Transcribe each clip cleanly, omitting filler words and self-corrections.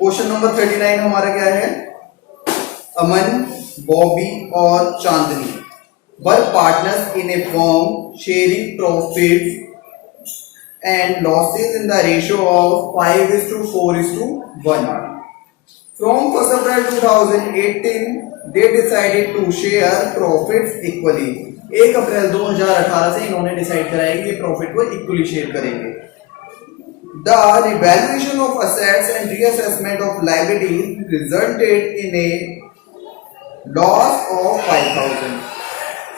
Question number 39 हमारा क्या है? अमन, बॉबी और चांदनी were partners in a firm sharing profits and losses in the ratio of 5:4:1. From 1st April 2018, they decided to share profits equally. 1 अप्रैल 2018 से इन्होंने decide करा है कि ये प्रॉफिट को इक्वली शेयर करेंगे. The revaluation of assets and reassessment of liabilities resulted in a loss of 5,000.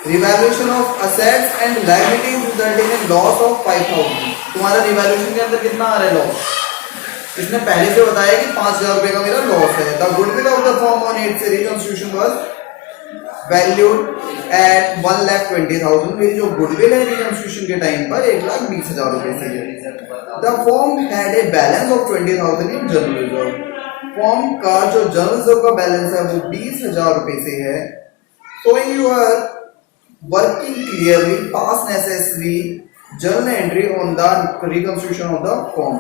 Revaluation of assets and liabilities resulting in loss of 5,000. तुम्हारा revaluation के अंदर कितना आ रहा है लॉस? इसने पहले से बताया कि 5,000 रुपए का मेरा लॉस है. The goodwill of the firm on its reconstitution was valued at 1,20,000. मेरी जो गुडविल है रिकंस्ट्रक्शन के टाइम पर 1,20,000 रुपए से है. The firm had a balance of 20,000 in general reserve. Form का जो जनरल रिजर्व का बैलेंस है वो 20,000 रुपए से है. So you are working clearly past necessary journal entry on the reconstitution of the firm.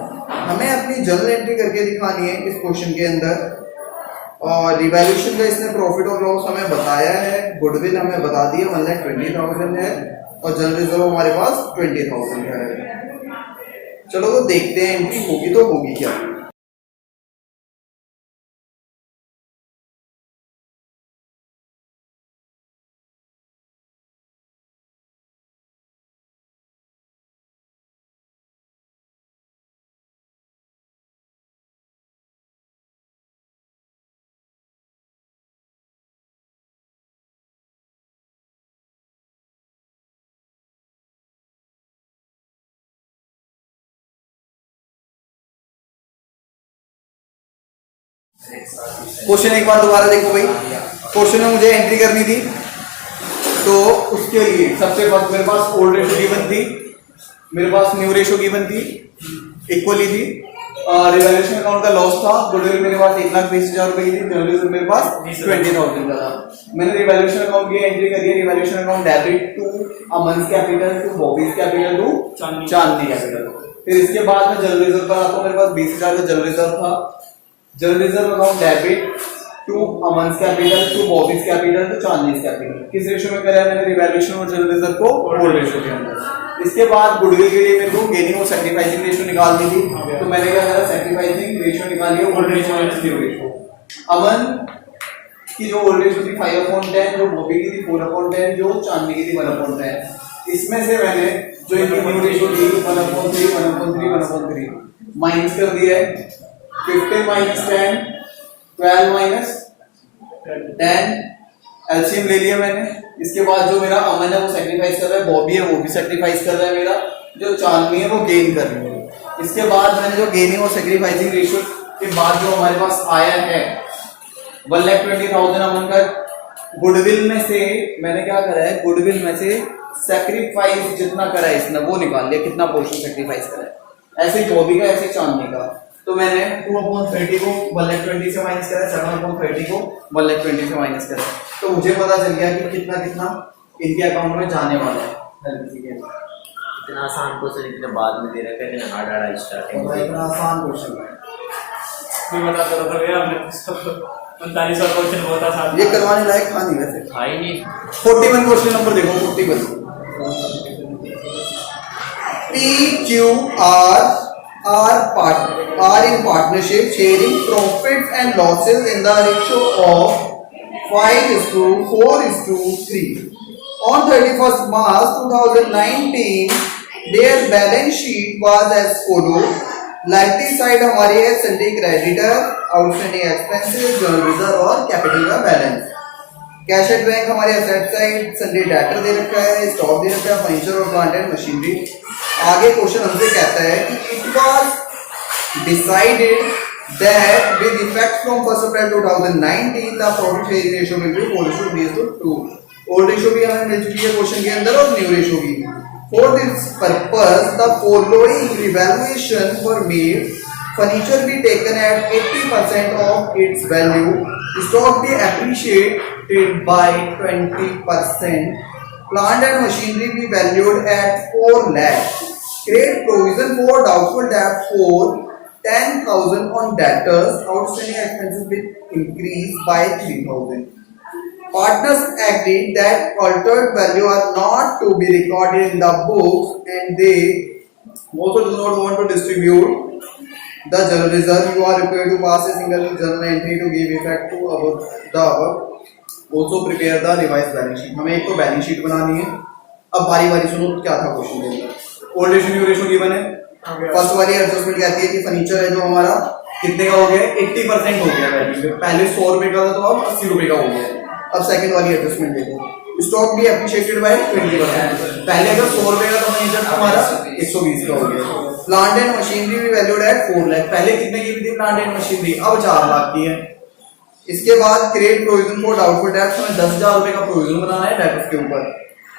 हमें अपनी जर्नल एंट्री करके दिखानी है इस क्वेश्चन के अंदर. और रिवैल्यूएशन का इसने प्रॉफिट और लॉस हमें बताया है, गुडविल हमें बता दी है 1,20,000 है और जनरल रिजर्व हमारे पास 20,000 है. चलो तो देखते हैं एंट्री होगी तो होगी क्या. क्वेश्चन एक बार दोबारा देखो भाई. क्वेश्चन में मुझे एंट्री करनी थी तो उसके लिए सबसे फर्स्ट मेरे पास ओल्ड रेशो गिवन थी, मेरे पास न्यू रेशो गिवन थी, इक्वली थी. रिवैल्यूएशन अकाउंट का लॉस था, गुडविल मेरे पास 1,20,000 रुपए की थी, जनरल मेरे पास 20,000 का था. मैंने रिवैल्यूएशन अकाउंट की एंट्री करी है. Revaluation account debit to Aman capital to Bobby's capital to Chandni capital. फिर इसके बाद में जनरल रिजर्व पर आता हूं. मेरे पास 20,000 का जनरल रिजर्व था. General reserve account debit to Aman capital to Bobby's capital to Chandni capital. किस रेशो में करा है मैंने रिवैल्यूएशन और जनरल रिजर्व को? ओल्ड रेशो के अंदर. इसके बाद गुडविल के लिए मेरे को गेनिंग और सैक्रिफाइसिंग रेशो निकालनी थी. तो मैंने क्या करा, सैक्रिफाइसिंग रेशो निकाली, old ratio minus new ratio. Aman की जो ओल्ड रेशो थी 5/10, जो बॉबी की थी 4/10, जो चांदनी की थी 1/10. इसमें से मैंने जो इनकी न्यू रेशो थी 1/3, 1/3, 1/3 माइनस कर दिया है. 15 - 10, 12 - 10 एलसीएम ले लिया मैंने. इसके बाद जो मेरा अमन है वो सैक्रिफाइस कर रहा है, बॉबी है वो भी सैक्रिफाइस कर रहा है, मेरा जो चांदनी है वो गेन कर रही है. इसके बाद मैंने जो गेनिंग और सैक्रिफाइसिंग रेशियो के बाद जो हमारे पास आया है 1,20,000 अमन का. गुडविल में से मैंने क्या करा है, गुडविल में से सैक्रिफाइस जितना करा है इसने वो निकाल लिया, कितना पोर्शन सैक्रिफाइस करा है. ऐसे बॉबी का ऐसे चांदनी का. तो मैंने 2/30 को 1,20,000 से माइनस करा, 7/30 को 1,20,000 से माइनस करा. तो मुझे पता चल गया कि कितना कितना इनके अकाउंट में जाने वाला है. इतना आसान क्वेश्चन इतने बाद में दे रखा है, हार्ड स्टार्टिंग में. इतना आसान क्वेश्चन है. मैं बता तो रहा था हमने 45 और क्वेश्चन बहुत आसान. ये करवाने लायक था नहीं वैसे. था ही नहीं. 41 क्वेश्चन नंबर देखो. 41 PQR are in partnership sharing profits and losses in the ratio of 5:4:3. On 31st March 2019, their balance sheet was as follows. Lightly side हमारी है Sunday creditor, outstanding expenses, general reserve और capital का balance. Cash at bank हमारे asset side Sunday debtor दे रखा है, stock दे रखा है, furniture और प्लांट एंड मशीनरी. आगे क्वेश्चन हमसे कहता है कि it was decided that with effect from 1st April 2019 the profit sharing ratio will be 4:2. Old ratio भी हमें मिल चुकी है क्वेश्चन के अंदर और न्यू रेशो भी. For this purpose the following revaluation were made. Furniture be taken at 80% of its value. Stock be appreciated by 20%. Plant and machinery be valued at 4 lakh. Create provision for doubtful debt for 10,000 on debtors, outstanding expenses will increase by 3,000. Partners agreed that altered value are not to be recorded in the books, and they also do not want to distribute the general reserve. You are required to pass a single journal entry to give effect to the above. Also prepare the revised balance sheet. हमें एक तो balance sheet बनानी है. अब बारी बारी सुनो क्या था क्वेश्चन में. Old ratio new ratio given है. फर्स्ट वाली एडजस्टमेंट कहती है कि फर्नीचर है जो हमारा कितने का हो गया, 80% हो गया वैल्यू. पहले 100 रुपए का था तो अब 80 रुपए का हो गया. अब सेकंड वाली एडजस्टमेंट देखो. स्टॉक भी एप्रिशिएटेड बाय 20%. पहले अगर 100 रुपए का तो फर्नीचर हमारा 120 का हो गया. प्लांट एंड मशीनरी भी वैल्यूड एट 4 लाख. पहले कितने की थी प्लांट एंड मशीनरी, अब 4 लाख की है. इसके बाद create provision for doubtful debts में 10,000 रुपए का प्रोविजन बनाना है डेट्स के ऊपर.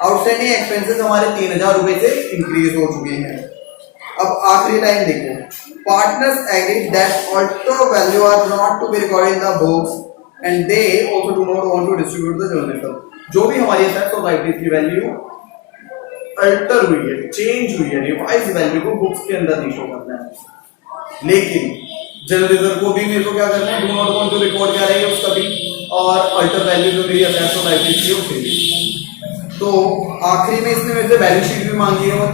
आउटस्टैंडिंग एक्सपेंसेस हमारे 3,000 रुपए से इंक्रीज हो चुके हैं. अब आखिरी लाइन देखो. Partners agreed that alter value are not to be recorded in the books and they also do not want to distribute the journal. जो भी हमारी एसेट्स और लायबिलिटीज की वैल्यू अल्टर हुई है, चेंज हुई है, रिवाइज वैल्यू को बुक्स के अंदर नहीं शो करना है. लेकिन जनरल रिजर्व को भी मेरे को क्या करना है, do not want to record क्या रहेगा उसका भी, और अल्टर वैल्यू जो मेरी एसेट्स और लायबिलिटीज की उसकी भी. तो आखिरी में इसने मेरे से बैलेंस शीट भी मांगी है और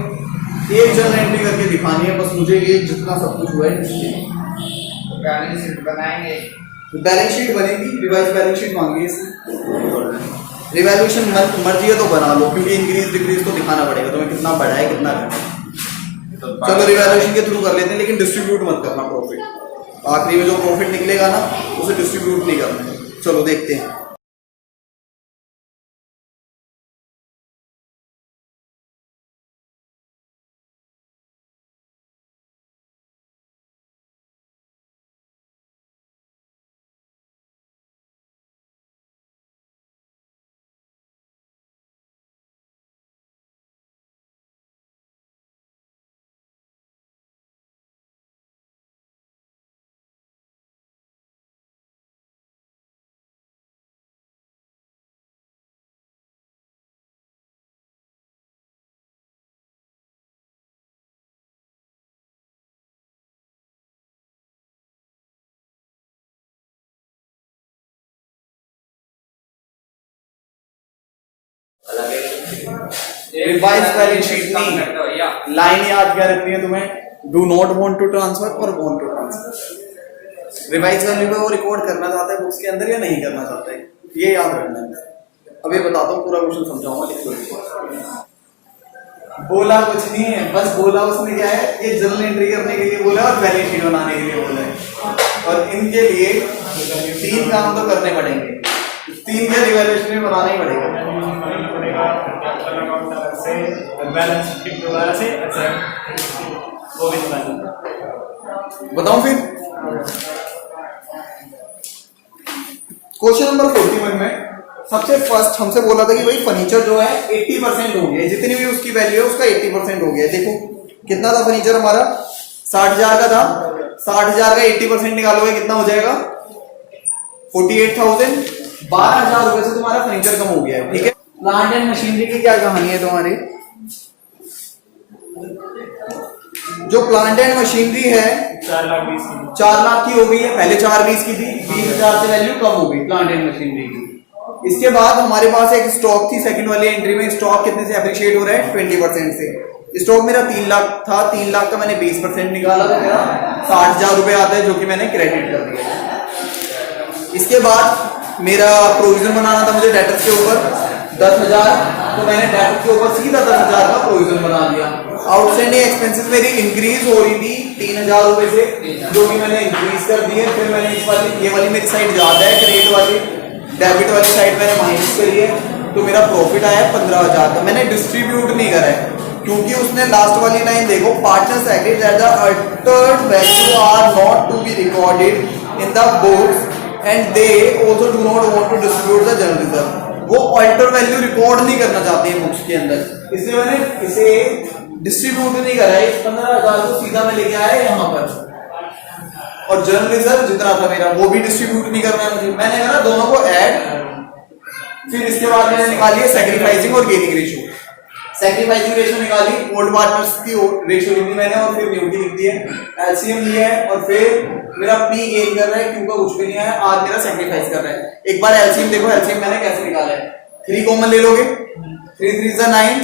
एक जर्नल एंट्री करके दिखानी है. बस मुझे ये जितना सब कुछ हुआ है इसलिए बैलेंस शीट बनाएंगे. बैलेंस शीट बनेगी. रिवाइज बैलेंस शीट मांगी है इसने. रिवैल्यूएशन मर्जी है तो बना लो, क्योंकि इंक्रीज डिक्रीज तो दिखाना पड़ेगा तुम्हें कितना बढ़ा है कितना घटा है. चलो रिवैल्यूएशन के थ्रू कर लेते हैं, लेकिन डिस्ट्रीब्यूट मत करना प्रॉफिट. आखिरी में जो प्रॉफिट निकलेगा ना उसे डिस्ट्रीब्यूट नहीं करना है. चलो देखते हैं. रिवाइज बैलेंस शीट नहीं, लाइन याद क्या रखनी है तुम्हें, do not want to transfer or want to transfer. Revise value पे वो रिकॉर्ड करना चाहता है बुक्स के अंदर या नहीं करना चाहता है, ये याद रखना है. अब ये बताता हूँ, पूरा क्वेश्चन समझाऊंगा. बोला कुछ नहीं है, बस बोला उसने क्या है, ये जर्नल एंट्री करने के लिए बोला और बैलेंस शीट बनाने के लिए बोला है. और इनके लिए 3 काम तो करने पड़ेंगे. 3 के रिवैल्यूएशन में बनाना ही पड़ेगा. बैलेंस शीट दोबारा से वो भी बताऊं फिर. क्वेश्चन नंबर 41 में सबसे फर्स्ट हमसे बोला था कि भाई फर्नीचर जो है 80% हो गया, जितनी भी उसकी वैल्यू है उसका 80% हो गया. देखो कितना था फर्नीचर हमारा, 60,000 का था. 60,000 का 80% निकालोगे कितना हो जाएगा, 48,000. 12,000 रुपए से तुम्हारा फर्नीचर कम हो गया है. ठीक है. प्लांट एंड मशीनरी की क्या कहानी है तुम्हारी, जो प्लांट एंड मशीनरी है 4 लाख की हो गई है. पहले 420 की थी, 20,000 से वैल्यू कम हो गई प्लांट एंड मशीनरी की. इसके बाद हमारे पास एक स्टॉक थी सेकंड वाली एंट्री में. स्टॉक कितने से अप्रिशिएट हो रहा है, 20% से. स्टॉक मेरा 3 लाख था, 3 लाख का मैंने 20% निकाला तो मेरा 60,000 रुपए आता है, जो कि मैंने क्रेडिट कर दिया. इसके बाद मेरा प्रोविजन बनाना था मुझे डेटर्स के ऊपर 10,000, तो मैंने डेटर्स के ऊपर सीधा 10,000 का प्रोविजन बना दिया. आउटस्टैंडिंग एक्सपेंसेस मेरी इंक्रीज हो रही थी 3,000 रुपए से, जो कि मैंने इंक्रीज कर दिए. फिर मैंने इस वाली ये वाली मेरी साइड ज्यादा है, क्रेडिट वाली, डेबिट वाली साइड मैंने माइनस करी है, तो मेरा प्रॉफिट आया 15,000 का. मैंने डिस्ट्रीब्यूट नहीं करा है, क्योंकि उसने लास्ट वाली लाइन देखो, partners agreed that the altered value are not to be recorded in the books and they also do not want to distribute the general reserve. वो अल्टर वैल्यू रिकॉर्ड नहीं करना चाहते हैं बुक्स के अंदर, इसलिए मैंने इसे डिस्ट्रीब्यूट नहीं करा है. इस 15,000 को सीधा मैं लेके आया यहाँ पर, और जनरल रिजर्व जितना था मेरा वो भी डिस्ट्रीब्यूट नहीं करना है मुझे. मैंने करा दोनों को ऐड, फिर इसके बाद मैंने निकाली है सैक्रिफाइसिंग और गेनिंग रेशियो. सैक्रिफाइसिंग रेशियो निकाली, ओल्ड पार्टनर्स की रेशियो लिख दी मैंने और फिर न्यू की लिख दी है, एलसीएम लिया है और फिर मेरा पी गेन कर रहा है, क्यू का कुछ भी नहीं है, आर मेरा सैक्रिफाइस कर रहा है। एक बार एलसीएम देखो, एलसीएम मैंने कैसे निकाला है, 3 कॉमन ले लोगे, 3 3 जा 9,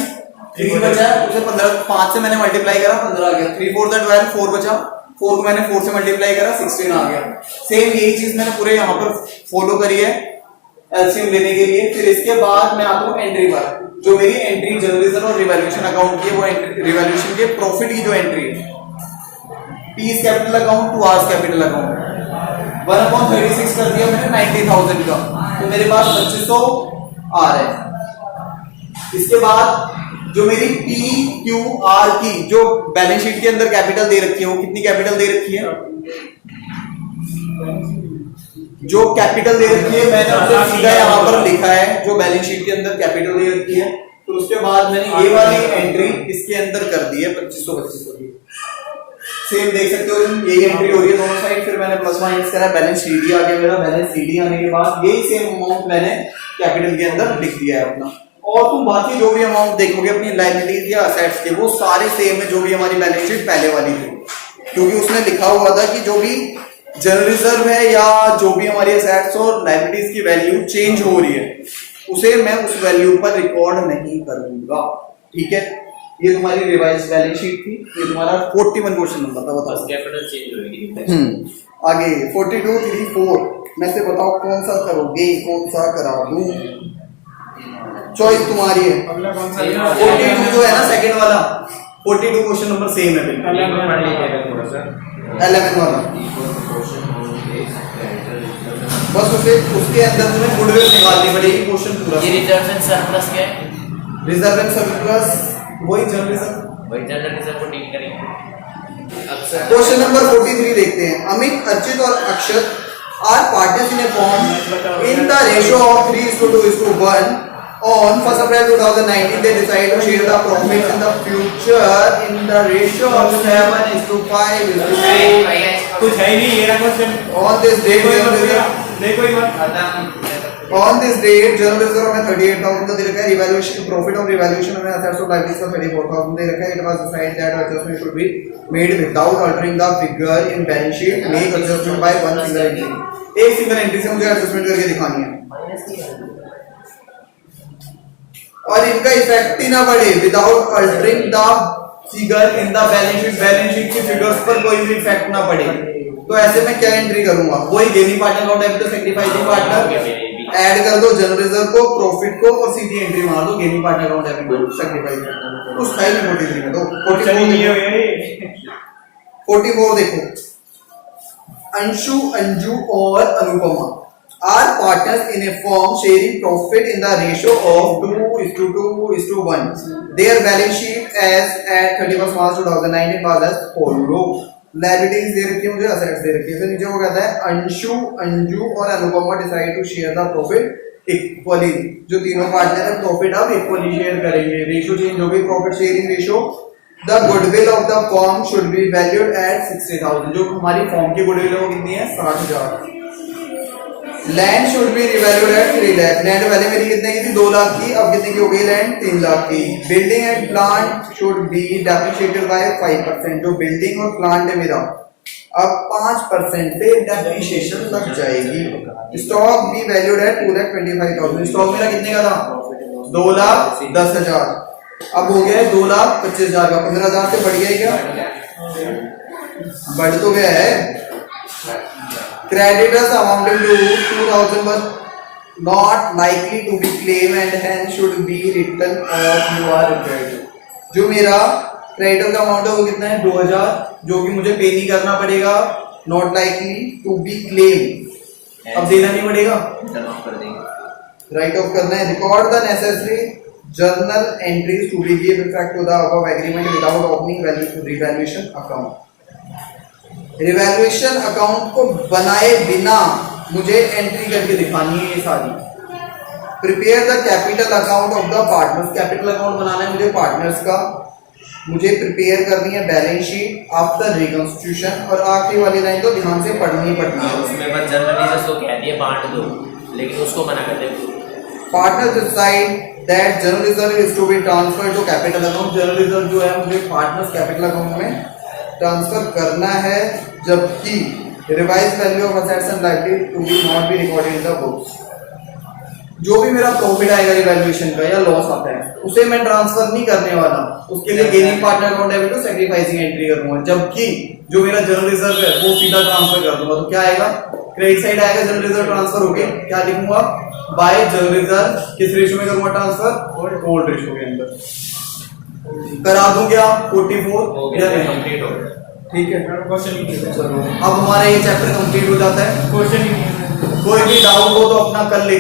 3 बचा है, उसे 15 5 से मैंने मल्टीप्लाई करा 15 आ गया, 3 4 जा 12, 4 बचा, 4 को मैंने 4 से मल्टीप्लाई करा 16 आ गया। सेम यही चीज मैंने पूरे यहाँ पर फॉलो करी है एलसीएम लेने के लिए। फिर इसके बाद मैं आता हूँ एंट्री पर, जो मेरी एंट्री जनरल रिजर्व और रिवैल्यूएशन अकाउंट की है, वो रिवैल्यूएशन के प्रॉफिट की जो एंट्री है, P is capital account to R capital account, 1/36 कर दिया मैंने 90,000 का, तो मेरे पास 2500 आ रहा है। इसके बाद जो मेरी पी क्यू आर की जो बैलेंस शीट के अंदर कैपिटल दे रखी है, वो कितनी कैपिटल दे रखी है, जो कैपिटल दे रखी है मैंने उसे सीधा यहाँ पर लिखा है, जो बैलेंस शीट के अंदर कैपिटल दे रखी है। तो उसके बाद मैंने ये वाली एंट्री इसके अंदर कर दी है 2500 की। सेम देख सकते हो, यही एंट्री हो रही है दोनों साइड। फिर मैंने प्लस माइनस करा, बैलेंस सीडी आ गया मेरा, बैलेंस सीडी आने के बाद यही सेम अमाउंट मैंने कैपिटल के अंदर लिख दिया है अपना। और तुम बाकी जो भी अमाउंट देखोगे अपनी लायबिलिटीज या असेट्स के, वो सारे सेम है जो भी हमारी बैलेंस शीट पहले वाली थी, क्योंकि उसमें लिखा हुआ था कि जो भी जनरल रिजर्व है या जो भी हमारी असेट्स और लायबिलिटीज की वैल्यू चेंज हो रही है, उसे मैं उस वैल्यू पर रिकॉर्ड नहीं करूंगा। ठीक है, ये तुम्हारी रिवाइज बैलेंस शीट थी, ये तुम्हारा 41 क्वेश्चन नंबर था। बताओ कैपिटल चेंज होगी। आगे 42 3 4 में से बताओ कौन सा करोगे, कौन सा करा दूं, चॉइस तुम्हारी है। अगला कौन सा 42 जो है ना सेकंड वाला, 42 क्वेश्चन नंबर सेम है बिल्कुल, 11 वाला। बस उसे उसके अंदर तुम्हें गुडविल निकालनी पड़ेगी क्वेश्चन पूरा। ये रिजर्व एंड सरप्लस क्या है? रिजर्व एंड सरप्लस वही जनरल रिजर्व, वही जनरल रिजर्व को डील करेंगे। क्वेश्चन नंबर 43 देखते हैं। अमित, अर्चित और Akshat are partners in a form in the ratio of 3:2:1 on 1st April 2019 they decide to share the profits in the future in the ratio of 7:5:2. कुछ है ही नहीं ये रहा क्वेश्चन। On this date देखो एक बार on this date general reserve में 38,000 का दे रखा है, रिवैल्यूएशन प्रॉफिट ऑफ रिवैल्यूएशन में assets of liabilities का 34,000 दे रखा है। It was decided that adjustment should be made without altering the figure in balance sheet, make adjustment by one single entry। एक single entry से मुझे एडजस्टमेंट करके दिखानी है और इनका इफेक्ट ही ना पड़े, without altering the figure in the balance sheet, balance sheet की फिगर्स पर कोई भी इफेक्ट ना पड़े। तो ऐसे में क्या एंट्री करूंगा, वही gaining partner account debit sacrificing partner add कर दो, जनरल रिजर्व को, प्रॉफिट को और सीधी एंट्री मार दो gaining partner account debit sacrificing. उस टाइम में 43 में दो 44 देखो। अंशु, अंजू और Anupama are partners in a firm sharing profit in the ratio of 2:2:1. Their balance sheet as at 31st March 2019 was as follow. Liabilities दे रखी है मुझे, assets दे रखी है। तो नीचे वो कहता है अंशु, अंजू और Anupama decide to share the profit equally. जो तीनों पार्टनर है प्रॉफिट अब इक्वली शेयर करेंगे। रेशियो चेंज हो गई, profit sharing ratio. The goodwill of the firm should be valued at 60,000। जो हमारी फर्म की गुडविल है वो कितनी है, 60,000। Land should be revalued at 3 lakh. Land value मेरी कितने की थी, 2 लाख की, अब कितने की हो गई लैंड, 3 लाख की। Building and plant should be depreciated by 5%। जो बिल्डिंग और प्लांट है मेरा अब 5% पे डेप्रिशिएशन लग जाएगी। Stock B valued eight 2,25,000। Stock मेरा कितने का था, 2,10,000। अब हो गया है 2,25,000 का, 15,000 से बढ़ गया है क्या, बढ़ तो गया है। Creditors amounting to 2,000 was not likely to be claimed and hence should be written off. You are required. जो मेरा क्रेडिटर का अमाउंट है वो कितना है, 2,000, जो कि मुझे पे नहीं करना पड़ेगा, not likely to be claim, अब देना नहीं पड़ेगा, राइट ऑफ करना है। Record the necessary journal entries to be give effect to the above agreement without opening revaluation account. Revaluation account को बनाए बिना मुझे एंट्री करके दिखानी है ये सारी। Prepare the capital account of the partners. Capital account बनाना है मुझे पार्टनर्स का, मुझे प्रिपेयर करनी है बैलेंस शीट आफ्टर रिकंस्टिट्यूशन। और आखिरी वाली लाइन तो ध्यान से पढ़नी ही पड़नी है। उसमें बस जनरल रिजर्व को कह दिए बांट दो, लेकिन उसको मना कर दे। Partner decide that general reserve is to be transfer to capital account. General reserve जो है मुझे पार्टनर्स कैपिटल अकाउंट में ट्रांसफर करना है, जबकि revise value of assets and liability to be not be recorded in the books. जो भी मेरा प्रॉफिट आएगा रिवैल्यूएशन का या लॉस आता है उसे मैं ट्रांसफर नहीं करने वाला, उसके लिए gaining partner account debit to sacrificing entry करूंगा, जबकि जो मेरा जनरल रिजर्व है वो सीधा ट्रांसफर कर दूंगा। तो क्या आएगा, क्रेडिट साइड आएगा जनरल रिजर्व ट्रांसफर होके, क्या लिखूंगा, बाय जनरल रिजर्व किस रेशियो में करूंगा ट्रांसफर, ओल्ड रेशियो के अंदर करा दूं क्या 44 या नहीं, कंप्लीट हो गया। ठीक है। क्वेश्चन ही नहीं है। चलो अब हमारा ये चैप्टर कंप्लीट हो जाता है। क्वेश्चन ही नहीं है। कोई भी डाउट हो तो अपना कर ले।